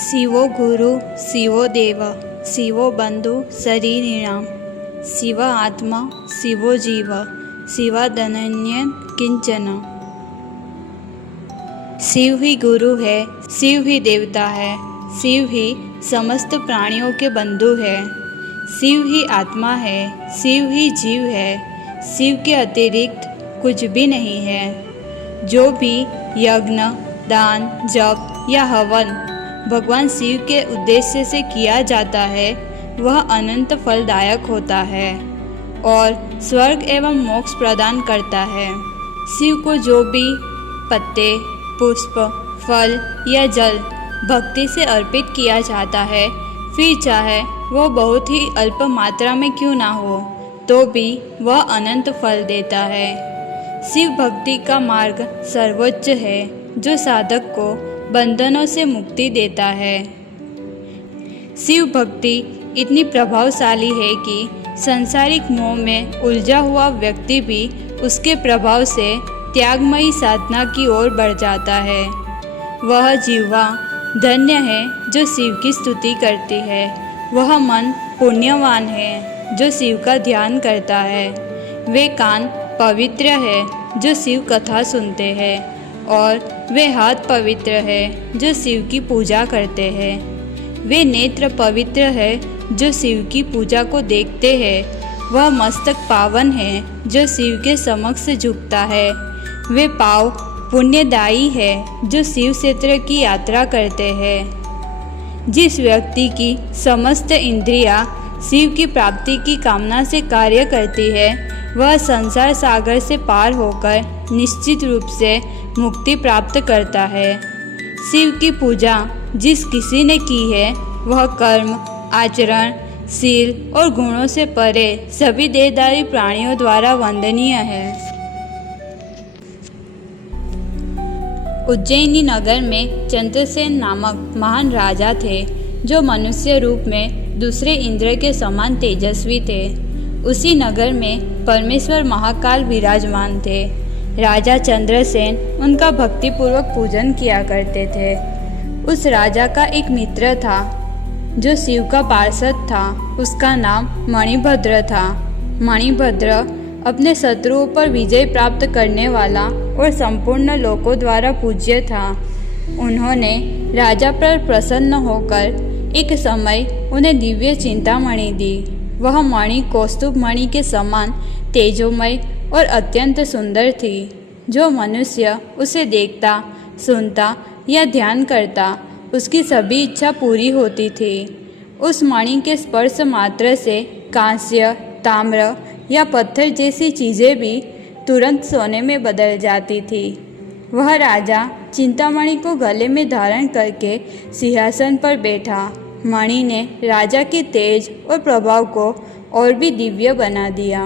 शिवो गुरु शिवो देव शिवो बंधु शरीरिणाम शिव आत्मा शिवो जीव शिवादनन्य किंचन। शिव ही गुरु है, शिव ही देवता है, शिव ही समस्त प्राणियों के बंधु है, शिव ही आत्मा है, शिव ही जीव है, शिव के अतिरिक्त कुछ भी नहीं है। जो भी यज्ञ, दान, जप या हवन भगवान शिव के उद्देश्य से किया जाता है वह अनंत फलदायक होता है और स्वर्ग एवं मोक्ष प्रदान करता है। शिव को जो भी पत्ते, पुष्प, फल या जल भक्ति से अर्पित किया जाता है, फिर चाहे वह बहुत ही अल्प मात्रा में क्यों ना हो तो भी वह अनंत फल देता है। शिव भक्ति का मार्ग सर्वोच्च है जो साधक को बंधनों से मुक्ति देता है। शिव भक्ति इतनी प्रभावशाली है कि सांसारिक मोह में उलझा हुआ व्यक्ति भी उसके प्रभाव से त्यागमयी साधना की ओर बढ़ जाता है। वह जीवा धन्य है जो शिव की स्तुति करती है, वह मन पुण्यवान है जो शिव का ध्यान करता है, वे कान पवित्र है जो शिव कथा सुनते हैं और वे हाथ पवित्र है जो शिव की पूजा करते हैं, वे नेत्र पवित्र है जो शिव की पूजा को देखते हैं, वह मस्तक पावन है जो शिव के समक्ष झुकता है, वे पाँव पुण्यदायी है जो शिव क्षेत्र की यात्रा करते हैं। जिस व्यक्ति की समस्त इंद्रियां शिव की प्राप्ति की कामना से कार्य करती है वह संसार सागर से पार होकर निश्चित रूप से मुक्ति प्राप्त करता है। शिव की पूजा जिस किसी ने की है वह कर्म, आचरण, शील और गुणों से परे सभी देहधारी प्राणियों द्वारा वंदनीय है। उज्जैनी नगर में चंद्रसेन नामक महान राजा थे जो मनुष्य रूप में दूसरे इंद्र के समान तेजस्वी थे। उसी नगर में परमेश्वर महाकाल विराजमान थे। राजा चंद्रसेन उनका भक्तिपूर्वक पूजन किया करते थे। उस राजा का एक मित्र था जो शिव का पार्षद था। उसका नाम मणिभद्र था। मणिभद्र अपने शत्रुओं पर विजय प्राप्त करने वाला और संपूर्ण लोकों द्वारा पूज्य था। उन्होंने राजा पर प्रसन्न होकर एक समय उन्हें दिव्य चिंतामणि दी। वह मणि कौस्तुभ मणि के समान तेजोमय और अत्यंत सुंदर थी। जो मनुष्य उसे देखता, सुनता या ध्यान करता उसकी सभी इच्छा पूरी होती थी। उस मणि के स्पर्श मात्र से कांस्य, ताम्र या पत्थर जैसी चीज़ें भी तुरंत सोने में बदल जाती थी। वह राजा चिंतामणि को गले में धारण करके सिंहासन पर बैठा। मणि ने राजा के तेज और प्रभाव को और भी दिव्य बना दिया।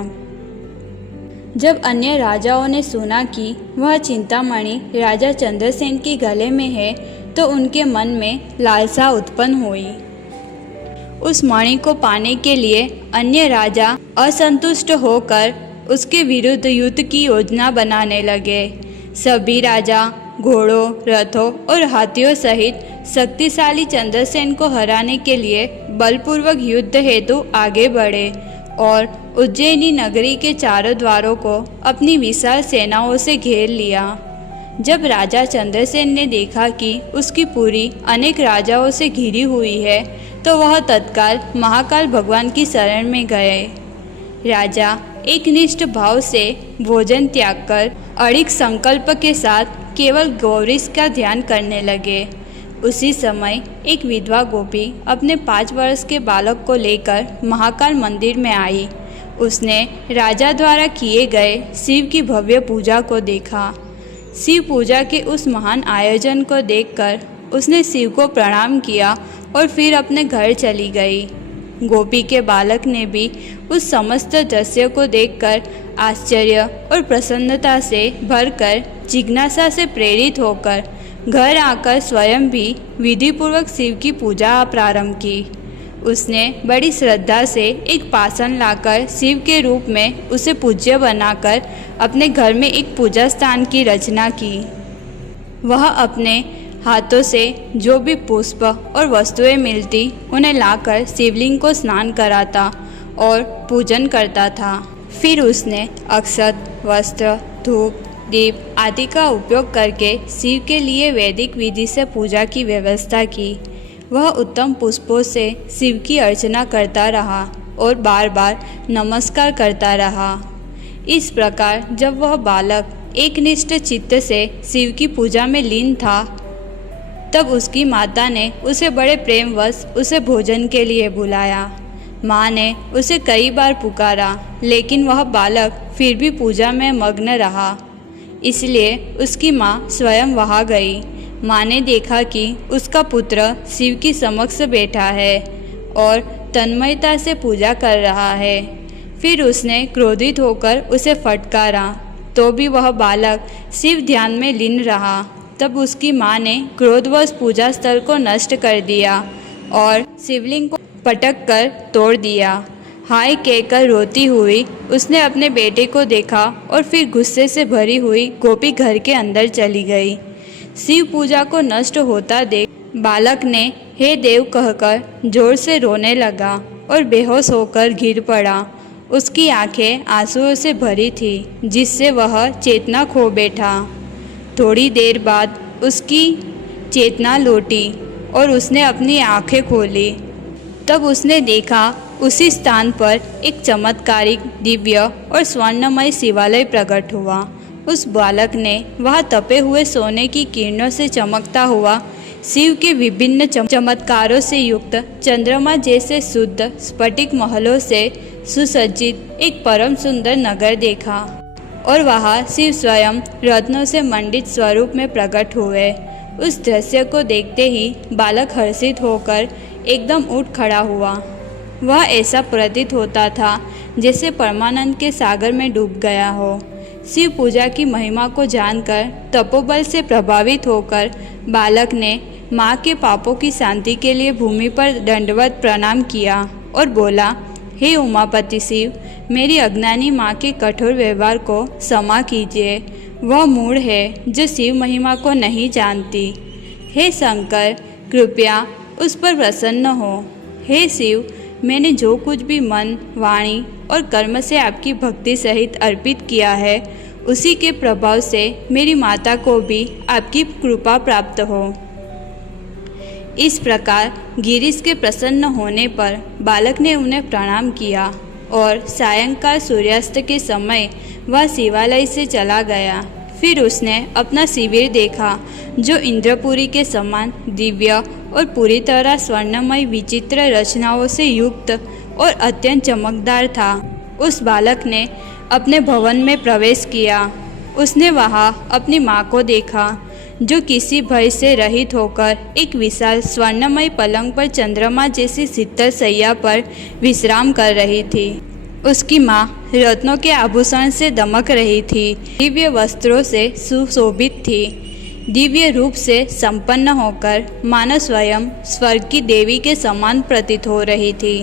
जब अन्य राजाओं ने सुना कि वह चिंतामणि राजा चंद्रसेन के गले में है तो उनके मन में लालसा उत्पन्न हुई। उस मणि को पाने के लिए अन्य राजा असंतुष्ट होकर उसके विरुद्ध युद्ध की योजना बनाने लगे। सभी राजा घोड़ों, रथों और हाथियों सहित शक्तिशाली चंद्रसेन को हराने के लिए बलपूर्वक युद्ध हेतु आगे बढ़े और उज्जैनी नगरी के चारों द्वारों को अपनी विशाल सेनाओं से घेर लिया। जब राजा चंद्रसेन ने देखा कि उसकी पूरी अनेक राजाओं से घिरी हुई है तो वह तत्काल महाकाल भगवान की शरण में गए। राजा एक निष्ठ भाव से भोजन त्याग कर अड़िग संकल्प के साथ केवल गौरीश का ध्यान करने लगे। उसी समय एक विधवा गोपी अपने 5 वर्ष के बालक को लेकर महाकाल मंदिर में आई। उसने राजा द्वारा किए गए शिव की भव्य पूजा को देखा। शिव पूजा के उस महान आयोजन को देखकर उसने शिव को प्रणाम किया और फिर अपने घर चली गई। गोपी के बालक ने भी उस समस्त दृश्य को देखकर आश्चर्य और प्रसन्नता से भरकर जिज्ञासा से प्रेरित होकर घर आकर स्वयं भी विधिपूर्वक शिव की पूजा प्रारंभ की। उसने बड़ी श्रद्धा से एक पासन लाकर शिव के रूप में उसे पूज्य बनाकर अपने घर में एक पूजा स्थान की रचना की। वह अपने हाथों से जो भी पुष्प और वस्तुएं मिलती उन्हें लाकर शिवलिंग को स्नान कराता और पूजन करता था। फिर उसने अक्षत, वस्त्र, धूप, दीप आदि का उपयोग करके शिव के लिए वैदिक विधि से पूजा की व्यवस्था की। वह उत्तम पुष्पों से शिव की अर्चना करता रहा और बार बार नमस्कार करता रहा। इस प्रकार जब वह बालक एकनिष्ठ चित्त से शिव की पूजा में लीन था, तब उसकी माता ने उसे बड़े प्रेमवश उसे भोजन के लिए बुलाया। माँ ने उसे कई बार पुकारा, लेकिन वह बालक फिर भी पूजा में मग्न रहा। इसलिए उसकी माँ स्वयं वहाँ गई। माँ ने देखा कि उसका पुत्र शिव की समक्ष बैठा है और तन्मयता से पूजा कर रहा है। फिर उसने क्रोधित होकर उसे फटकारा, तो भी वह बालक शिव ध्यान में लीन रहा। तब उसकी माँ ने क्रोधवश पूजा स्थल को नष्ट कर दिया और शिवलिंग को पटक कर तोड़ दिया। हाय कहकर रोती हुई उसने अपने बेटे को देखा और फिर गुस्से से भरी हुई गोपी घर के अंदर चली गई। शिव पूजा को नष्ट होता देख बालक ने हे देव कहकर जोर से रोने लगा और बेहोश होकर गिर पड़ा। उसकी आंखें आंसुओं से भरी थी, जिससे वह चेतना खो बैठा। थोड़ी देर बाद उसकी चेतना लौटी और उसने अपनी आंखें खोली। तब उसने देखा उसी स्थान पर एक चमत्कारिक, दिव्य और स्वर्णमय शिवालय प्रकट हुआ। उस बालक ने वहाँ तपे हुए सोने की किरणों से चमकता हुआ शिव के विभिन्न चमत्कारों से युक्त चंद्रमा जैसे शुद्ध स्फटिक महलों से सुसज्जित एक परम सुंदर नगर देखा और वहाँ शिव स्वयं रत्नों से मंडित स्वरूप में प्रकट हुए। उस दृश्य को देखते ही बालक हर्षित होकर एकदम उठ खड़ा हुआ। वह ऐसा प्रतीत होता था जैसे परमानंद के सागर में डूब गया हो। शिव पूजा की महिमा को जानकर तपोबल से प्रभावित होकर बालक ने माँ के पापों की शांति के लिए भूमि पर दंडवत प्रणाम किया और बोला, हे उमापति शिव, मेरी अज्ञानी माँ के कठोर व्यवहार को क्षमा कीजिए। वह मूढ़ है जो शिव महिमा को नहीं जानती। हे शंकर, कृपया उस पर प्रसन्न हो। हे शिव, मैंने जो कुछ भी मन, वाणी और कर्म से आपकी भक्ति सहित अर्पित किया है, उसी के प्रभाव से मेरी माता को भी आपकी कृपा प्राप्त हो। इस प्रकार गिरीश के प्रसन्न होने पर बालक ने उन्हें प्रणाम किया और सायंकाल सूर्यास्त के समय वह शिवालय से चला गया। फिर उसने अपना शिविर देखा, जो इंद्रपुरी के समान दिव्य और पूरी तरह स्वर्णमय विचित्र रचनाओं से युक्त और अत्यंत चमकदार था। उस बालक ने अपने भवन में प्रवेश किया। उसने वहाँ अपनी माँ को देखा, जो किसी भय से रहित होकर एक विशाल स्वर्णमय पलंग पर चंद्रमा जैसी शीतल शैया पर विश्राम कर रही थी। उसकी माँ रत्नों के आभूषण से दमक रही थी, दिव्य वस्त्रों से सुशोभित थी। दिव्य रूप से संपन्न होकर मानो स्वयं स्वर्ग की देवी के समान प्रतीत हो रही थी।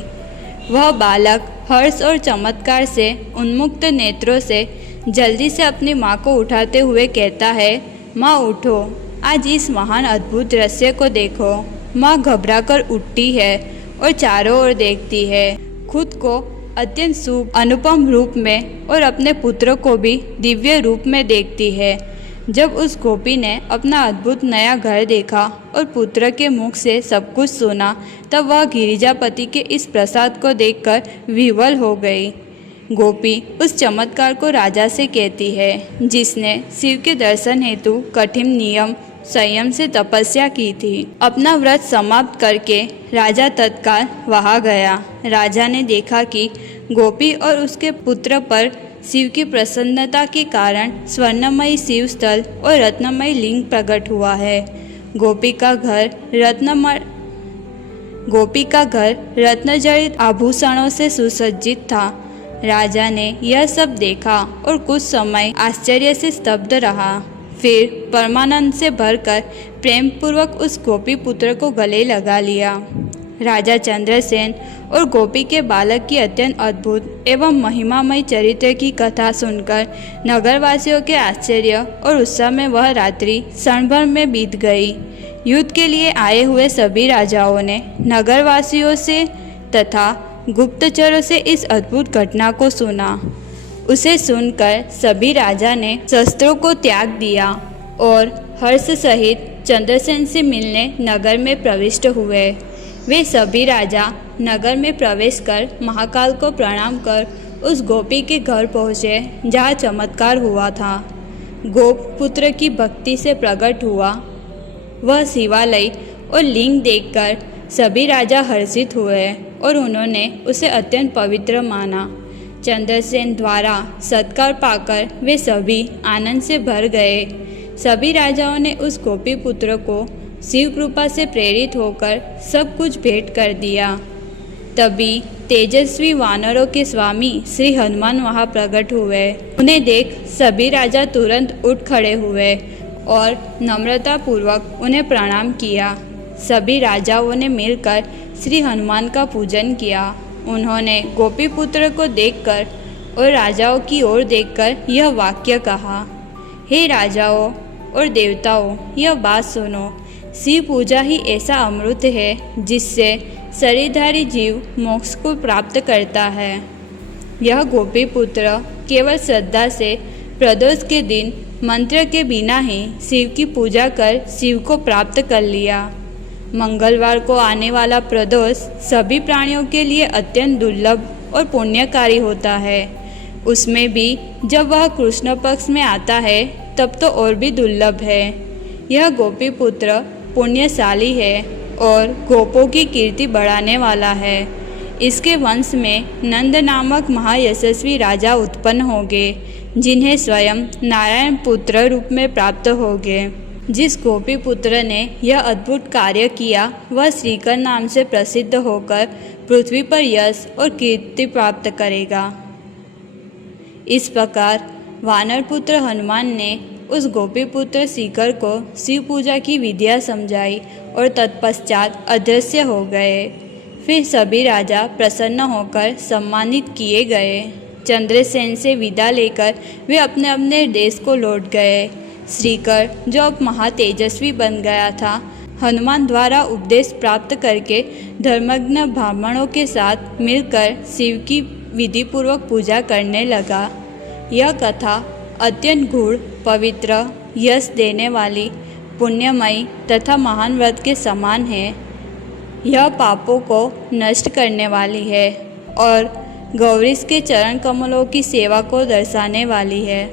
वह बालक हर्ष और चमत्कार से उन्मुक्त नेत्रों से जल्दी से अपनी माँ को उठाते हुए कहता है, माँ उठो, आज इस महान अद्भुत दृश्य को देखो। माँ घबराकर उठती है और चारों ओर देखती है, खुद को अत्यंत शुभ अनुपम रूप में और अपने पुत्र को भी दिव्य रूप में देखती है। जब उस गोपी ने अपना अद्भुत नया घर देखा और पुत्र के मुख से सब कुछ सुना, तब वह गिरिजापति के इस प्रसाद को देखकर विह्वल हो गई। गोपी उस चमत्कार को राजा से कहती है, जिसने शिव के दर्शन हेतु कठिन नियम संयम से तपस्या की थी। अपना व्रत समाप्त करके राजा तत्काल वहाँ गया। राजा ने देखा कि गोपी और उसके पुत्र पर शिव की प्रसन्नता के कारण स्वर्णमयी शिव स्थल और रत्नमय लिंग प्रकट हुआ है। गोपी का घर रत्नजड़ित आभूषणों से सुसज्जित था। राजा ने यह सब देखा और कुछ समय आश्चर्य से स्तब्ध रहा। फिर परमानंद से भरकर प्रेम पूर्वक उस गोपी पुत्र को गले लगा लिया। राजा चंद्रसेन और गोपी के बालक की अत्यंत अद्भुत एवं महिमामय चरित्र की कथा सुनकर नगरवासियों के आश्चर्य और उत्साह में वह रात्रि क्षण भर में बीत गई। युद्ध के लिए आए हुए सभी राजाओं ने नगरवासियों से तथा गुप्तचरों से इस अद्भुत घटना को सुना। उसे सुनकर सभी राजा ने शस्त्रों को त्याग दिया और हर्ष सहित चंद्रसेन से मिलने नगर में प्रविष्ट हुए। वे सभी राजा नगर में प्रवेश कर महाकाल को प्रणाम कर उस गोपी के घर पहुँचे जहाँ चमत्कार हुआ था। गोप पुत्र की भक्ति से प्रकट हुआ वह शिवालय और लिंग देखकर सभी राजा हर्षित हुए और उन्होंने उसे अत्यंत पवित्र माना। चंद्रसेन द्वारा सत्कार पाकर वे सभी आनंद से भर गए। सभी राजाओं ने उस गोपी पुत्र को शिव कृपा से प्रेरित होकर सब कुछ भेंट कर दिया। तभी तेजस्वी वानरों के स्वामी श्री हनुमान वहाँ प्रकट हुए। उन्हें देख सभी राजा तुरंत उठ खड़े हुए और नम्रतापूर्वक उन्हें प्रणाम किया। सभी राजाओं ने मिलकर श्री हनुमान का पूजन किया। उन्होंने गोपी पुत्र को देखकर और राजाओं की ओर देखकर यह वाक्य कहा, हे राजाओं और देवताओं, यह बात सुनो। शिव पूजा ही ऐसा अमृत है जिससे शरीरधारी जीव मोक्ष को प्राप्त करता है। यह गोपी पुत्र केवल श्रद्धा से प्रदोष के दिन मंत्र के बिना ही शिव की पूजा कर शिव को प्राप्त कर लिया। मंगलवार को आने वाला प्रदोष सभी प्राणियों के लिए अत्यंत दुर्लभ और पुण्यकारी होता है। उसमें भी जब वह कृष्ण पक्ष में आता है तब तो और भी दुर्लभ है। यह गोपी पुत्र पुण्यशाली है और गोपों की कीर्ति बढ़ाने वाला है। इसके वंश में नंद नामक महायशस्वी राजा उत्पन्न होंगे जिन्हें स्वयं नारायण पुत्र रूप में प्राप्त होंगे। जिस गोपी पुत्र ने यह अद्भुत कार्य किया वह श्रीकर नाम से प्रसिद्ध होकर पृथ्वी पर यश और कीर्ति प्राप्त करेगा। इस प्रकार वानर पुत्र हनुमान ने उस गोपी पुत्र श्रीकर को शिव पूजा की विधियाँ समझाई और तत्पश्चात अदृश्य हो गए। फिर सभी राजा प्रसन्न होकर सम्मानित किए गए। चंद्रसेन से विदा लेकर वे अपने अपने देश को लौट गए। श्रीकर जो अब महातेजस्वी बन गया था, हनुमान द्वारा उपदेश प्राप्त करके धर्मज्ञ ब्राह्मणों के साथ मिलकर शिव की विधिपूर्वक पूजा करने लगा। यह कथा अत्यंत गूढ़, पवित्र, यश देने वाली, पुण्यमयी तथा महान व्रत के समान है। यह पापों को नष्ट करने वाली है और गौरीश के चरण कमलों की सेवा को दर्शाने वाली है।